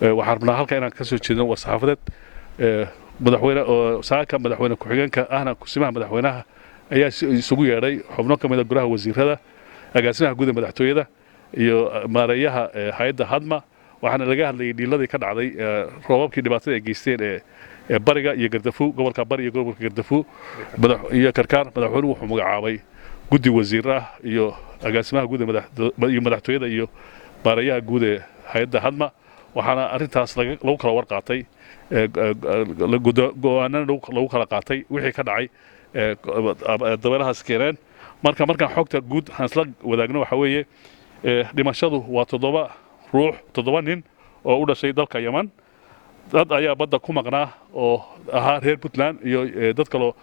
waxaan rabnaa halka inaan ka soo jeedno war-saxaafadeed madaxweyne oo saaka madaxweyne ku-xigeenka ahna kusimaha madaxweynaha ayaa isugu yeedhay xubno ka mid ah golaha wasiirada agaasimaha guud ee madaxtooyada iyo maareeyaha hay'adda hadma waxaana laga hadlayay dhiiladii ka dhacday roobabkii dhibaatada ay geysteen ee bariga iyo gardafu gobolka bari iyo gobolka gardafu iyo karkaan madaxweynuhu wuxuu magacaabay guddi wasiir ah iyo agaasimaha guud ee madaxtooyada iyo maareeyaha guud ee hay'adda hadma waxaana arintaas lagu kala warqaatay go'aanana lagu kala qaatay wixii ka dhacay dabeelahaas keeneen markaan xogta guud aan isla wadaagno waxa weeye dhimashadu waa 7 nin oo u dhashay dalka Yemen dad ayaa badda ku maqnaa oo ahaa reer Puntland iyo dad kale oo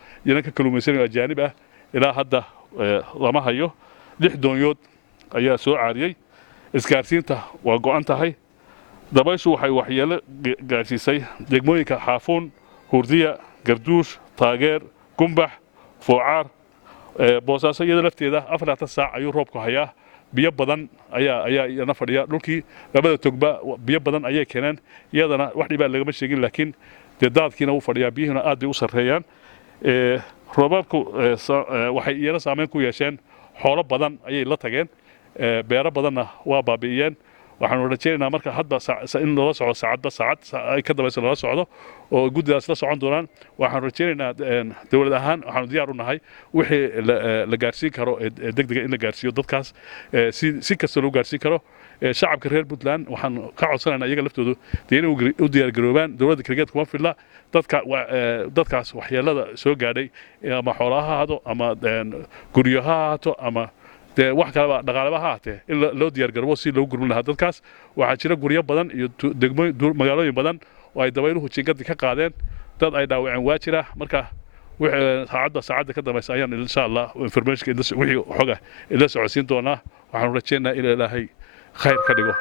ka kaluumaysanaya ajaanib ah ilaa hadda lama hayo 6 doonyood ayaa soo caariyay isgaarsiinta waa go'an tahay dabayshu waxay waxyeelo gaarsiisay degmooyinka xaafuun hurdiya garduush taageer gumbax foocaar boosaaso iyada lafteeda 4 saac ayuu roobku hayaa biyo badan ayaa iyana fadhiya dhulkii labada togba biyo badan ayay keeneen iyadana wax dhibaa lagama sheegin laakiin daadkiina uu fadhiyaa biyuhuna aad bay u sarreeyaan roobabku waxay iyana saameyn ku yeesheen xoolo badan ayay la tageen beero badanna waa baabi'iyeen waxaanu rajaynaynaa marka hadba in lala socdo saacadba saacad ay ka dambayso lala socdo oo guddidaas la socon doonaan waxaanu rajaynaynaa dowlad ahaan waxaanu diyaar u nahay wixii la gaarsiin karo degdega in la gaarsiiyo dadkaas si kasta loo gaarsiin karo shacabka reer Puntland waxaan ka codsanaynaa iyaga laftoodu inay u diyaargaroobaan dowladda kaligeed kuma filla dadkaas waxyeelada soo gaadhay ama xoolaha ha ahaato ama guryo ha ahaato ama wax kaleba dhaqaalaba ha ahaatee in loo diyaargaroobo si loogu gurmin lahaa dadkaas waxaa jira guryo badan iyo magaalooyin badan oo ay dabayluhu jingadii ka qaadeen dad ay dhaawaceen waa jira marka saacadda ka dambaysa ayaan insha allah informationka wixii xoga ila socodsiin doonaa waxaanu rajaynaynaa in ilaahay khayr ka dhigo